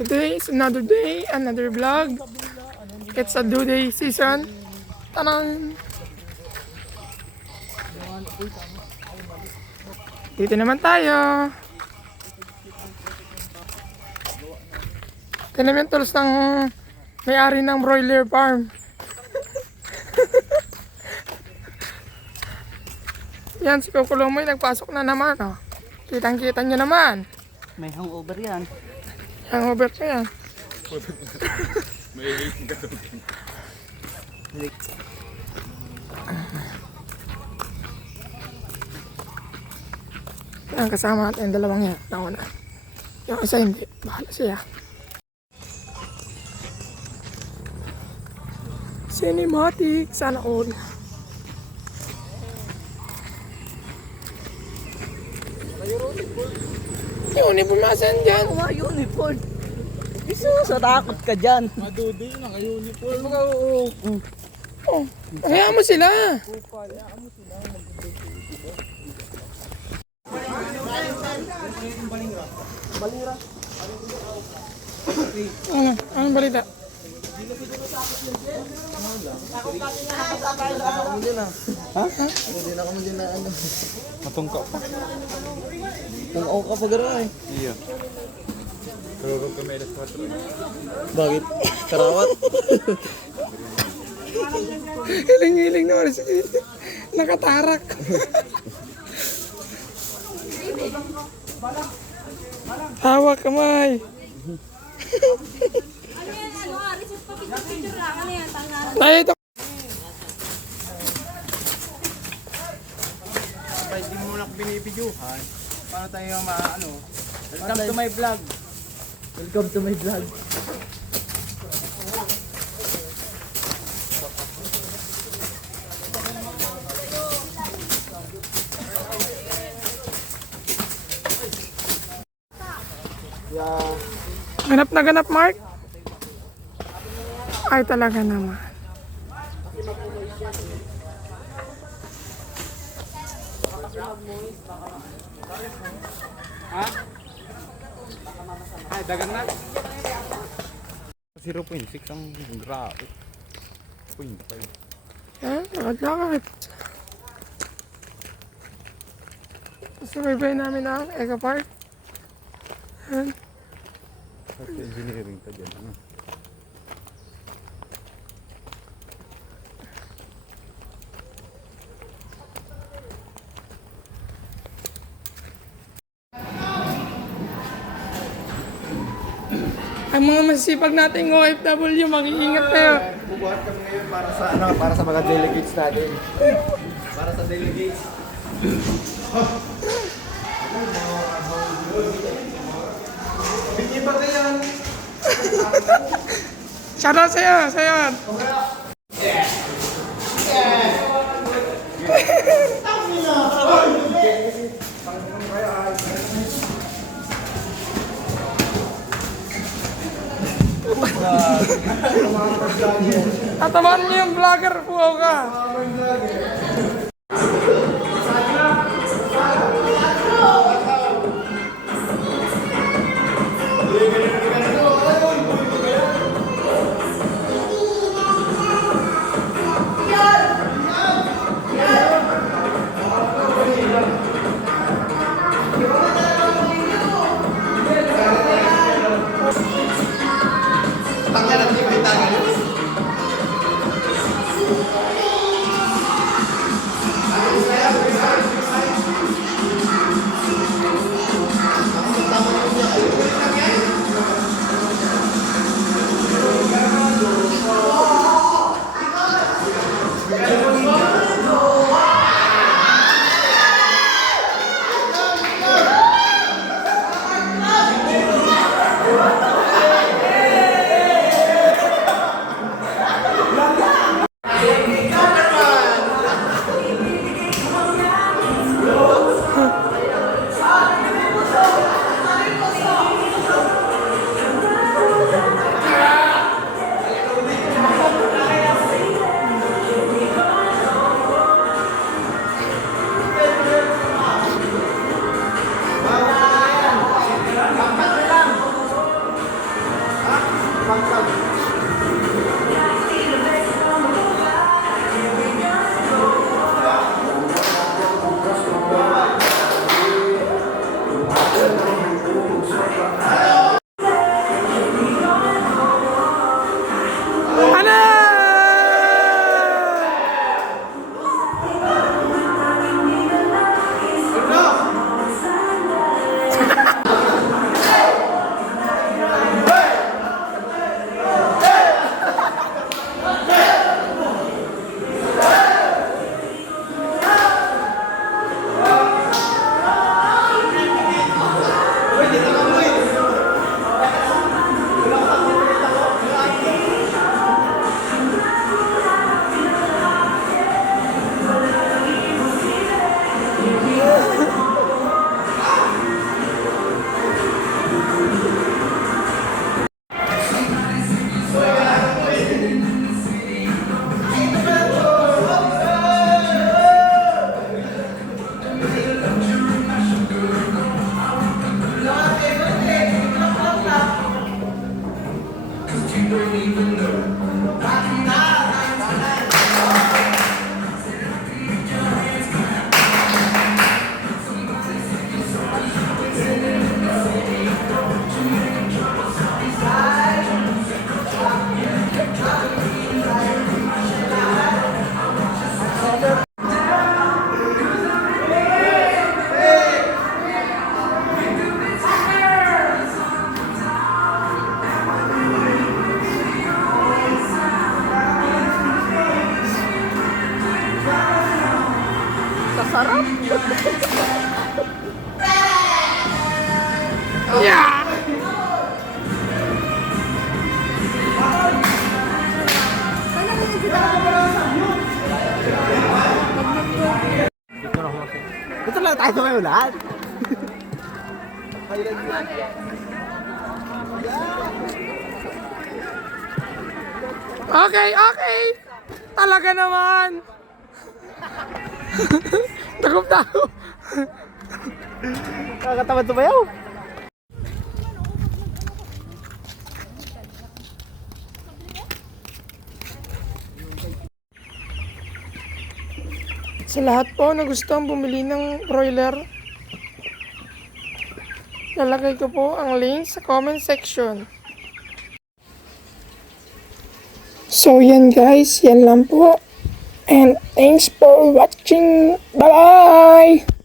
Today is another day, another vlog. It's a due day season. Tanang! Dito naman tayo. Ito naman tulos ng may-ari ng broiler farm. Yan, si Kukulomoy nagpasok na naman. Oh. Kitang-kita nyo naman. May hangover yan. Hangover ka yan. May waiting ka doon. Yan, kasama natin yung dalawang yan. Nauna. Yung isa hindi. Bahala siya. Cinematic. Sana all. Yung uniform nasan dyan. Oo nga, uniform. Isa, sa takot ka dyan. Madudi, naka-uniform. Oh, hayaan mo sila. Ano? Anong balita? Ha? Hindi na kami din na ano. Matungka pa. Tungkaw ka pa gano'n eh. Iya. Pero huwag kami alas 4. Bakit? Karawat? Hiling-hiling naman si nakatarak. Hawak kamay. Ano yan? Ano? Receipt pa picture lang. Ano yan? Tangan. Tayo ito. Hindi mo muna binibidyohan. Paano tayo maano? Welcome to my vlog. Welcome to my vlog. Ganap na ganap, Mark. Ay, talaga naman. Ay, dagan na. 0.6 ang grabe. 0.5. Yan, lakad-lakad. Sumaybay namin ang Ega Park. Yan. Sa engineering pa dyan. Ano? Ang mga masisipag nating OFW, mag-iingat kayo. Bubuhat kami ngayon para sa ano, para sa mga delegates natin. Para sa delegates. Hindi ba yan? Shoutout sa'yo, sa'yo. Tatamaan mo yung vlogger po ka. Ito kayo lahat. Okay, okay. Talaga naman. Takot. Nakakatamad tumayaw. Sa lahat po na gustong bumili ng broiler, lalagay ko po ang link sa comment section. So yan guys, yan lang po. And thanks for watching. Bye-bye!